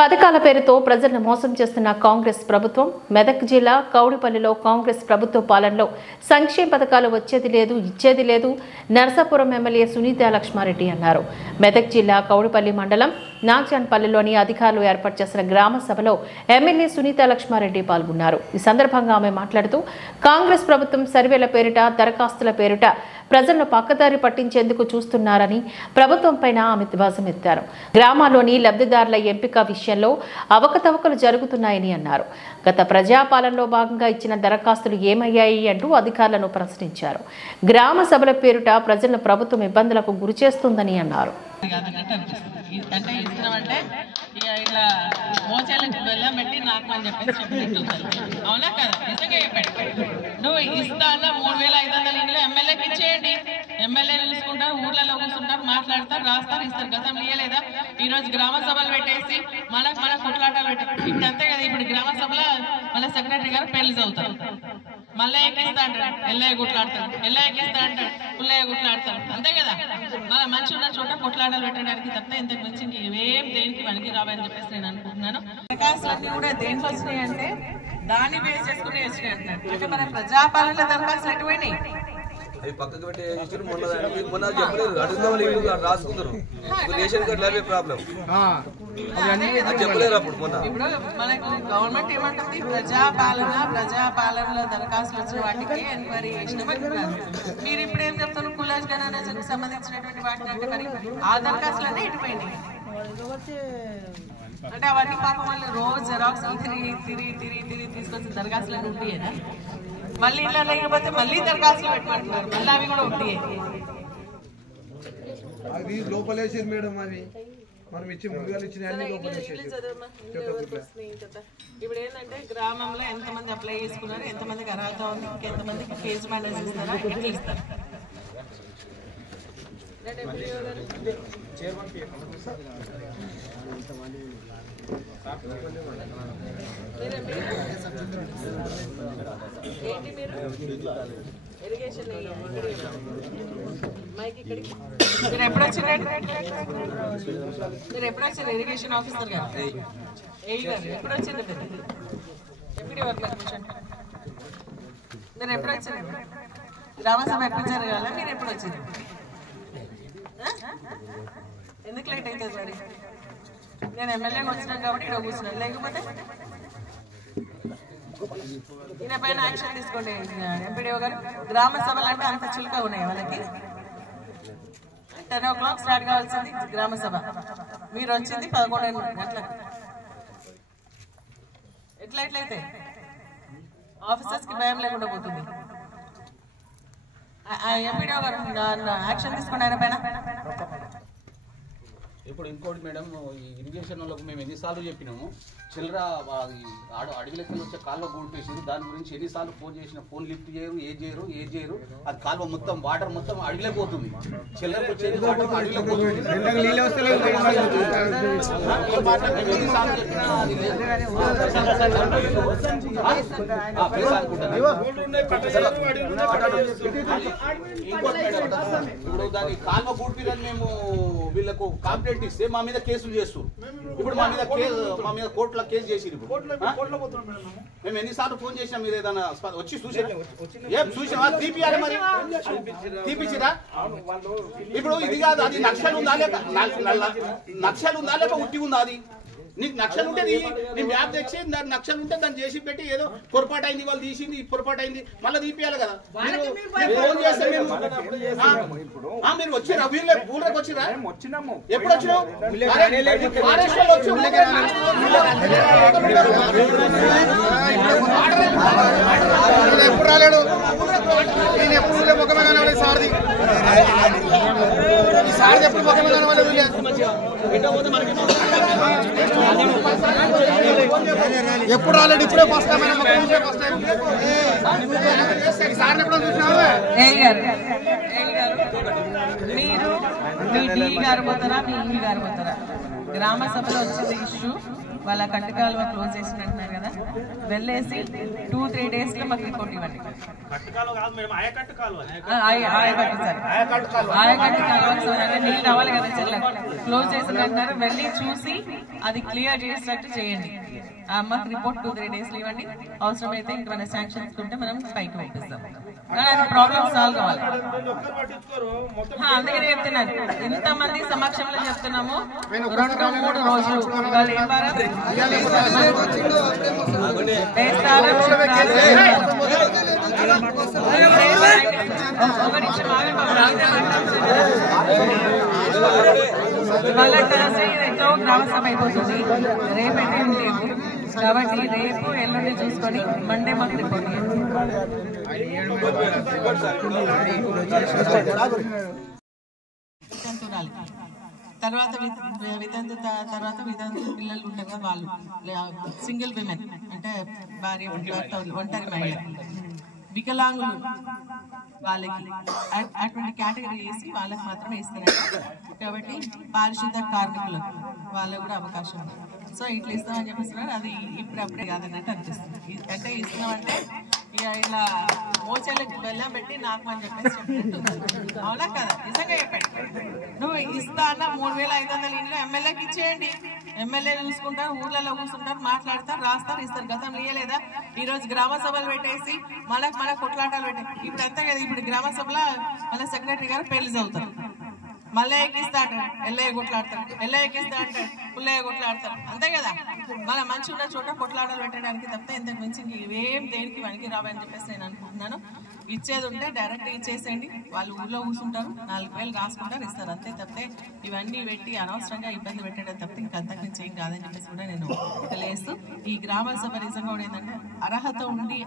పథకాల పేరుతో ప్రజలను మోసం చేస్తున్న కాంగ్రెస్ ప్రభుత్వం మెదక్ జిల్లా కౌడిపల్లిలో కాంగ్రెస్ ప్రభుత్వ పాలనలో సంక్షేమ పథకాలు వచ్చేది లేదు ఇచ్చేది లేదు నర్సాపురం ఎమ్మెల్యే సునీత లక్ష్మారెడ్డి అన్నారు. మెదక్ జిల్లా కౌడిపల్లి మండలం నాగ్జాన్పల్లిలోని అధికారులు ఏర్పాటు చేసిన గ్రామ సభలో ఎమ్మెల్యే సునీత లక్ష్మారెడ్డి పాల్గొన్నారు. ఈ సందర్భంగా ఆమె మాట్లాడుతూ కాంగ్రెస్ ప్రభుత్వం సర్వేల పేరిట దరఖాస్తుల పేరిట ప్రజలను పక్కదారి పట్టించేందుకు చూస్తున్నారని ప్రభుత్వంపై ఆమె ధ్వజమెత్తారు. గ్రామాల్లోని లబ్ధిదారుల ఎంపిక విషయంలో అవకతవకలు జరుగుతున్నాయని అన్నారు. గత ప్రజాపాలనలో భాగంగా ఇచ్చిన దరఖాస్తులు ఏమయ్యాయి అంటూ అధికారులను ప్రశ్నించారు. గ్రామ సభల పేరిట ప్రజలను ప్రభుత్వం ఇబ్బందులకు గురిచేస్తుందని అన్నారు. ఎమ్మెల్యే చూసుకుంటారు, ఊర్లలో కూర్చుంటారు, మాట్లాడతారు, రాస్తారు, ఇస్తారు. గతంలో ఇయ్యలేదా? ఈ రోజు గ్రామ సభలు పెట్టేసి మన కొట్లాటలు పెట్టారు. ఇప్పుడు అంతే కదా. ఇప్పుడు గ్రామ సభలో మన సెక్రటరీ గారు పెళ్లి చదువుతారు, మళ్ళీ ఎక్కిస్తా అంటాడు, ఎల్లయ్య గుట్లాడతాడు, ఎల్లయ్య ఎక్కిస్తా అంటాడు, పుల్లయ్య గుట్లాడతాడు. అంతే కదా. మన మంచి ఉన్న చోట కొట్లాటలు పెట్టడానికి తప్ప ఇంతకు మించి ఇంకేం దేనికి పనికి రావని చెప్పేసి నేను అనుకుంటున్నాను. దరఖాస్తులన్నీ కూడా దేంట్లో వచ్చినాయి అంటే దాన్ని బేస్ చేసుకుని వచ్చినాయి అంటున్నాడు. అంటే మన ప్రజాపాలన దరఖాస్తులు ఎటువైనాయి? అవి పక్కకు పెట్టి మొన్న చెప్పలేదు, అడుగుతున్న వాళ్ళు రాసుకుంటారు. రేషన్ కార్డు లేవే ప్రాబ్లం చెప్పలేరు. అప్పుడు ఇప్పుడు మనకు గవర్నమెంట్ ఏమంటుంది, ప్రజాపాలనలో దరఖాస్తులు వచ్చిన వాటికి ఎంక్వైరీ చేసినామంటున్నారు. మీరు ఇప్పుడు ఏం చెప్తారు? కులాజ్ గణానికి సంబంధించినటువంటి వాటిని అంటే మరి ఆ దరఖాస్తులన్నీ ఎటుపోయినాయి అంటే అవన్నీ పాపం వాళ్ళు రోజు జెరాక్స్ తిరిగి తీసుకొచ్చిన దరఖాస్తులన్నీ ఉంటాయేనా? మళ్ళీ ఇట్లా లేకపోతే మళ్ళీ దరఖాస్తులు పెట్టమంటున్నారు, మళ్ళీ అవి కూడా ఉంటాయి. అవి లోపలేసారు మేడం. అవి మనం ఇచ్చి ముందుగా ఇచ్చిన ఇప్పుడు ఏంటంటే గ్రామంలో ఎంతమంది అప్లై చేసుకున్నారు, ఎంతమందికి అర్హత ఉంది, ఎంతమందికి ఫేజ్ మైనస్ ఇస్తారా, ఎట్లా ఇస్తారు? ఏంటి మీరు ఇరిగేషన్ మీరు ఎప్పుడు వచ్చిందండి? మీరు ఎప్పుడు వచ్చారు? ఇరిగేషన్ ఆఫీసర్ గారు ఎప్పుడు వచ్చింది? ఎప్పుడు వర్క్ మీరు ఎప్పుడు వచ్చారు? గ్రామసభ ఎప్పుడు జరగాల? మీరు ఎప్పుడు వచ్చింది? ఎందుకు లేట్ అవుతుంది మరి? నేను ఎమ్మెల్యేకి వచ్చినాను కాబట్టి ఇక్కడ కూర్చున్నాను, లేకపోతే ఈయన పైన యాక్షన్ తీసుకోండి. ఎంపీడీఓ గారు, గ్రామ సభలు అంటే అంత చులుక ఉన్నాయి వాళ్ళకి. 10 o'clock స్టార్ట్ కావాల్సింది గ్రామ సభ, మీరు వచ్చింది 11 గంటలకు. ఎట్లయితే ఆఫీసర్స్ కి భయం లేకుండా పోతుంది. ఎంపీడీఓ గారు యాక్షన్ తీసుకోండి ఆయన పైన. ఇప్పుడు ఇంకోటి మేడం, ఈ ఇరిగేషన్ వాళ్ళకు మేము ఎన్నిసార్లు చెప్పినాము, చిల్లర అడవిలకి వచ్చే కాలువ గూడిపేసింది. దాని గురించి ఎన్నిసార్లు ఫోన్ చేసిన, ఫోన్ లిఫ్ట్ చేయరు, ఏం చేయరు. అది కాలువ మొత్తం వాటర్ మొత్తం అడవిలోకి పోతుంది. చిల్లర వచ్చేది వాటర్ అడవిలోకి పోతుంది. ఇప్పుడు దాని కాలువ గూడిపిదని మేము వీళ్ళకు కంప్లైంట్ ఇస్తే మా మీద కేసులు చేస్తారు. ఇప్పుడు మా మీద కోర్టులో కేసు చేసి మేము ఎన్నిసార్లు ఫోన్ చేసినా మీరు ఏదైనా వచ్చి చూసినా తీపియాలి, మరి తీపిచ్చిరా? ఇప్పుడు ఇది కాదు, అది నక్షలు ఉందా లేక ఉట్టి ఉందా? అది నీకు నక్షలు ఉంటే నీ మ్యాప్ తెచ్చి దాని నక్షలు ఉంటే దాన్ని చేసి పెట్టి ఏదో పొరపాటు అయింది, వాళ్ళు తీసింది పొరపాటు అయింది, మళ్ళీ తీపియాలి కదా. ఫోన్ చేస్తే మీరు వచ్చిరా? ఊళ్ళకి వచ్చిరా? ఎప్పుడు వచ్చినావు? ఎప్పుడు రాలేడు, నేను ఎప్పుడు ముఖమే కనవాలి సార్ది. ఈ సార్ది ఎప్పుడు ముఖమే కనవాలి. ఎప్పుడు రాలేడు, ఇప్పుడే ఫస్ట్ టైం. సార్ని ఎప్పుడో చూసినావా? మీరు మీ డి గారు పోతారా, మీ ఈ గారు పోతారా? గ్రామ సభలో వచ్చింది ఇష్యూ వాళ్ళ కట్టుకాలువ క్లోజ్ చేసినట్టున్నారు కదా, వెళ్ళేసి 2-3 days లో మాకు రిపోర్ట్ ఇవ్వండి. ఆయకట్టు కాలువ నీళ్ళు రావాలి కదా, క్లోజ్ చేసినట్టున్నారు. వెళ్ళి చూసి అది క్లియర్ చేసినట్టు చేయండి. మాకు రిపోర్ట్ 2-3 days లో ఇవ్వండి. అవసరమైతే ఇంకేమైనా శాంక్షన్స్ ఉంటే మనం పైకి పంపిస్తాం. కానీ అది ప్రాబ్లమ్ సాల్వ్ కావాలి. అందుకనే చెప్తున్నాను, ఇంతమంది సమక్షంలో చెప్తున్నాము. 2-3 రోజులు ఇవాళ ఏం వారం? ఇవాళ థర్స్డే ఎట్లో గ్రామ సభ అయిపోతుంది. రేపైతే లేవు కాబట్టి రేపు ఎల్లుండి చూసుకొని మండే మాకు రిపోర్ట్ తర్వాత వితంతు పిల్లలు ఉంటారు కదా, వాళ్ళు సింగిల్ విమెన్ అంటే భార్య ఒంటరి మహిళ, వికలాంగులు, వాళ్ళకి అటువంటి కేటగిరీ వేసి వాళ్ళకి మాత్రమే ఇస్తున్నారు. కాబట్టి పారిశుద్ధ కార్మికులకు వాళ్ళకు కూడా అవకాశం ఉంది. సో ఇట్లా ఇస్తామని చెప్పిస్తున్నారు. అది ఇప్పుడప్పుడే కాదన్నట్టు అనిపిస్తుంది. అంటే ఇస్తున్నామంటే ఇలా మోచేలకు బెల్లం పెట్టి నాకు అని చెప్పేసి అవునా కదా? నిజంగా చెప్పండి. నువ్వు ఇస్తా అన్న 3,500 ఇంట్లో ఎమ్మెల్యేకి ఇచ్చేయండి. ఎమ్మెల్యే చూసుకుంటారు, ఊర్లలో కూర్చుంటారు, మాట్లాడతారు, రాస్తారు, ఇస్తారు. గతం ఇయ్యలేదా? ఈ రోజు గ్రామ సభలు పెట్టేసి మన కొట్లాటాలు పెట్టే ఇప్పుడు అంతే కదా. ఇప్పుడు గ్రామ సభలో మన సెక్రటరీ గారు పెళ్లి చదువుతారు, మళ్ళీ ఎక్కిస్తా అంటారు, ఎల్లయ్య కొట్లాడతారు, ఎల్లయ్య ఎక్కిస్తా అంటారు, పుల్లయ్య కొట్లాడతారు. అంతే కదా. మన మంచి ఉన్న చోట కొట్లాటలు పెట్టడానికి తప్పితే ఇంతకు మించి ఇవేం దేనికి పనికి రావని చెప్పేసి నేను అనుకుంటున్నాను. ఇచ్చేది ఉంటే డైరెక్ట్ ఇచ్చేసేయండి. వాళ్ళు ఊళ్ళో కూర్చుంటారు, 4,000 రాసుకుంటారు, ఇస్తారు. అంతే తప్పితే ఇవన్నీ పెట్టి అనవసరంగా ఇబ్బంది పెట్టడం తప్పితే ఇంకంతకు మించి ఏం కాదని చెప్పేసి కూడా నేను తెలియజేస్తూ, ఈ గ్రామ సభ నిజంగా కూడా ఏంటంటే అర్హత ఉండి